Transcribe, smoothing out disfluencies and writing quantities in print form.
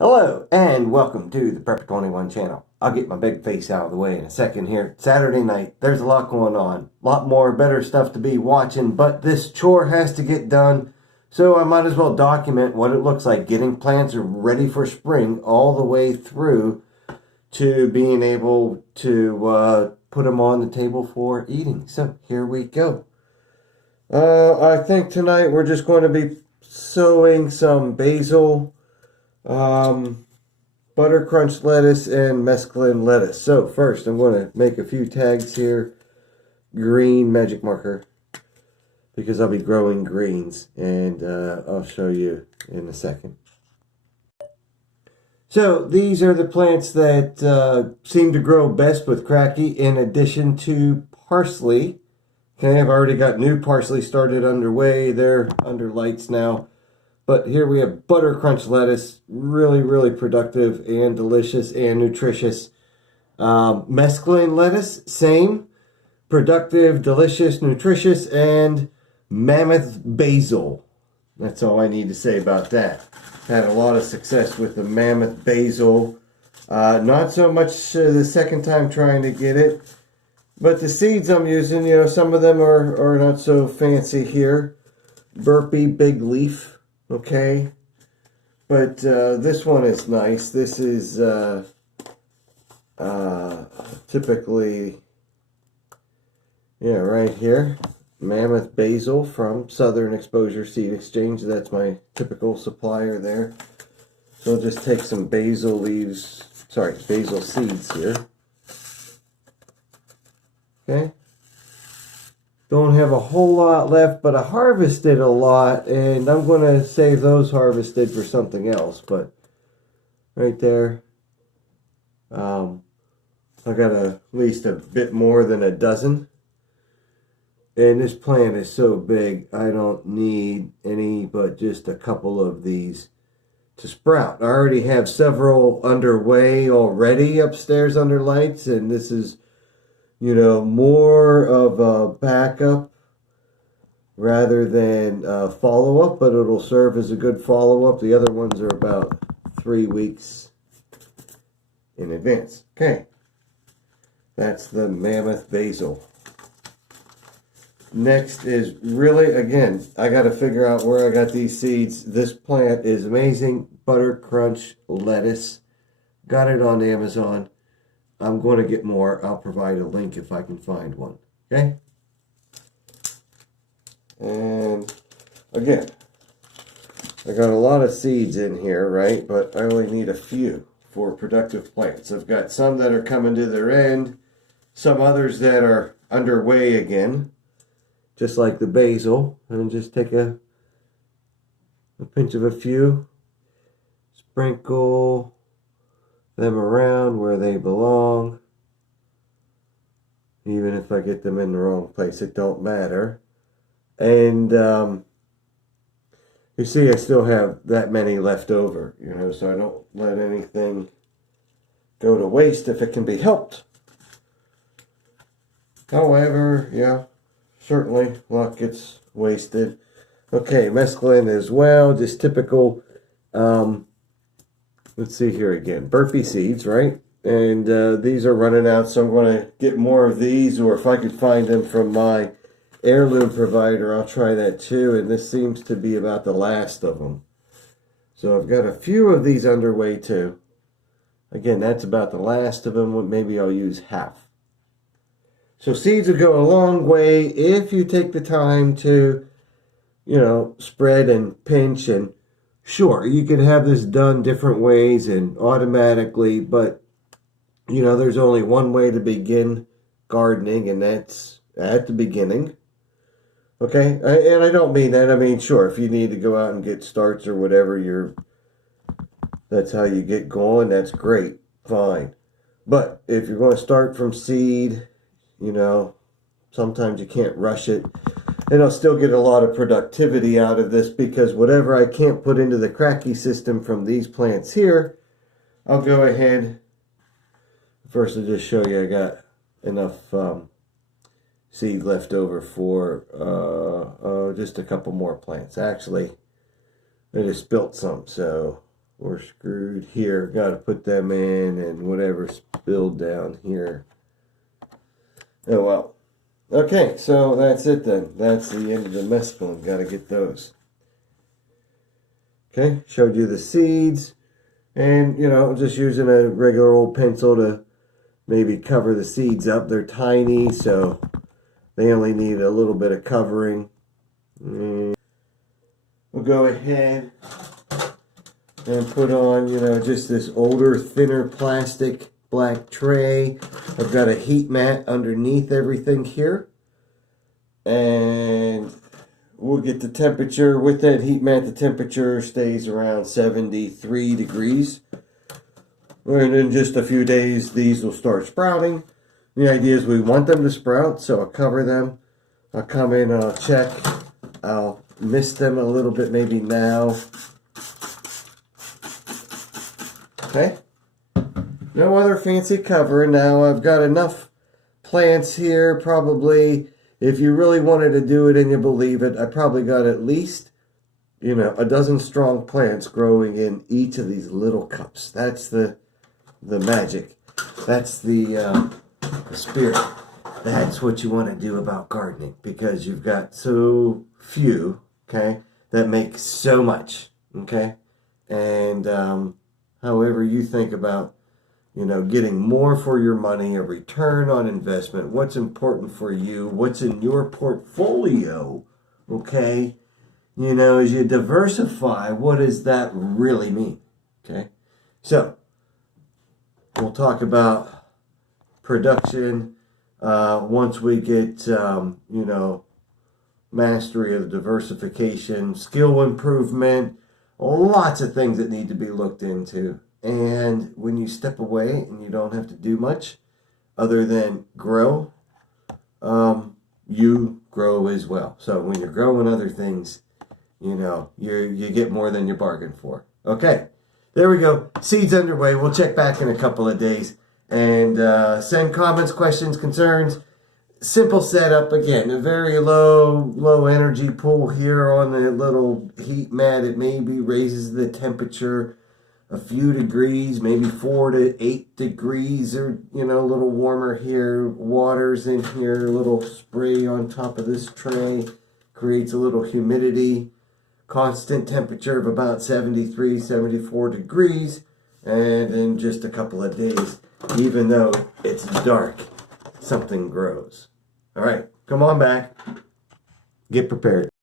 Hello and welcome to the Prepper21 channel. I'll get my big face out of the way in a second here. Saturday night, there's a lot going on. A lot more better stuff to be watching, but this chore has to get done, so I might as well document what it looks like getting plants ready for spring all the way through to being able to put them on the table for eating. So here we go. I think tonight we're just going to be sowing some basil, butter crunch lettuce, and mesclun lettuce. So first I'm going to make a few tags here. Green magic marker, because I'll be growing greens, and I'll show you in a second. So these are the plants that seem to grow best with cracky, in addition to parsley. Okay, I've already got new parsley started underway. They're under lights now. But here we have butter crunch lettuce, really productive and delicious and nutritious. Mesclun lettuce, same, productive, delicious, nutritious, and mammoth basil. That's all I need to say about that. Had a lot of success with the mammoth basil. Not so much the second time trying to get it. But the seeds I'm using, you know, some of them are not so fancy here. Burpee big leaf. Okay, but this one is nice. This is typically, right here, mammoth basil from Southern Exposure Seed Exchange. That's my typical supplier there. So I'll just take some basil seeds here. Okay. Don't have a whole lot left, but I harvested a lot, and I'm going to save those harvested for something else. But right there, I got at least a bit more than a dozen. And this plant is so big, I don't need any but just a couple of these to sprout. I already have several underway already upstairs under lights, and this is, you know, more of a backup rather than a follow-up, but it'll serve as a good follow-up. The other ones are about 3 weeks in advance. Okay, that's the mammoth basil. Next is really, again, I got to figure out where I got these seeds. This plant is amazing. Butter crunch lettuce. Got it on Amazon. I'm going to get more. I'll provide a link if I can find one. Okay? And again, I got a lot of seeds in here, right? But I only need a few for productive plants. I've got some that are coming to their end, some others that are underway again, just like the basil. And just take a pinch of a few, sprinkle them around where they belong. Even if I get them in the wrong place, it don't matter. And you see I still have that many left over, you know, so I don't let anything go to waste if it can be helped. However, yeah, certainly a lot gets wasted. Okay, mesclun as well, just typical. Let's see here again. Burpee seeds, right? And these are running out, so I'm going to get more of these, or if I could find them from my heirloom provider, I'll try that too. And this seems to be about the last of them. So I've got a few of these underway too. Again, that's about the last of them. Maybe I'll use half. So seeds will go a long way if you take the time to, you know, spread and pinch. And sure, you could have this done different ways and automatically, but, you know, there's only one way to begin gardening, and that's at the beginning. Okay? And I don't mean that. I mean, sure, if you need to go out and get starts or whatever, that's how you get going, that's great. Fine. But if you're going to start from seed, you know, sometimes you can't rush it. And I'll still get a lot of productivity out of this, because whatever I can't put into the cracky system from these plants here, I'll go ahead. First, I'll just show you I got enough seed left over for just a couple more plants. Actually, I just spilt some, so or screwed here. Got to put them in, and whatever spilled down here. Oh well. Okay, so that's it then. That's the end of the mescaline. Got to get those. Okay, showed you the seeds, and you know, just using a regular old pencil to maybe cover the seeds up. They're tiny, so they only need a little bit of covering. And we'll go ahead and put on, you know, just this older, thinner plastic black tray. I've got a heat mat underneath everything here. And we'll get the temperature. With that heat mat, the temperature stays around 73 degrees. And in just a few days, these will start sprouting. The idea is we want them to sprout, so I'll cover them. I'll come in and I'll check. I'll mist them a little bit maybe now. Okay. No other fancy cover. Now I've got enough plants here. Probably, if you really wanted to do it and you believe it, I probably got at least, you know, a dozen strong plants growing in each of these little cups. That's the magic. That's the spirit. That's what you want to do about gardening, because you've got so few, okay, that make so much, okay? And however you think about, you know, getting more for your money, a return on investment, what's important for you, what's in your portfolio, okay? You know, as you diversify, what does that really mean, okay? So, we'll talk about production once we get, you know, mastery of the diversification, skill improvement, lots of things that need to be looked into. And when you step away and you don't have to do much other than grow, you grow as well. So when you're growing other things, you know, you get more than you bargained for. Okay, there we go. Seeds underway. We'll check back in a couple of days and send comments, questions, concerns. Simple setup. Again, a very low energy pool here on the little heat mat. It maybe raises the temperature a few degrees, maybe 4 to 8 degrees, or, you know, a little warmer here. Water's in here, a little spray on top of this tray, creates a little humidity. Constant temperature of about 73, 74 degrees. And in just a couple of days, even though it's dark, something grows. All right, come on back. Get prepared.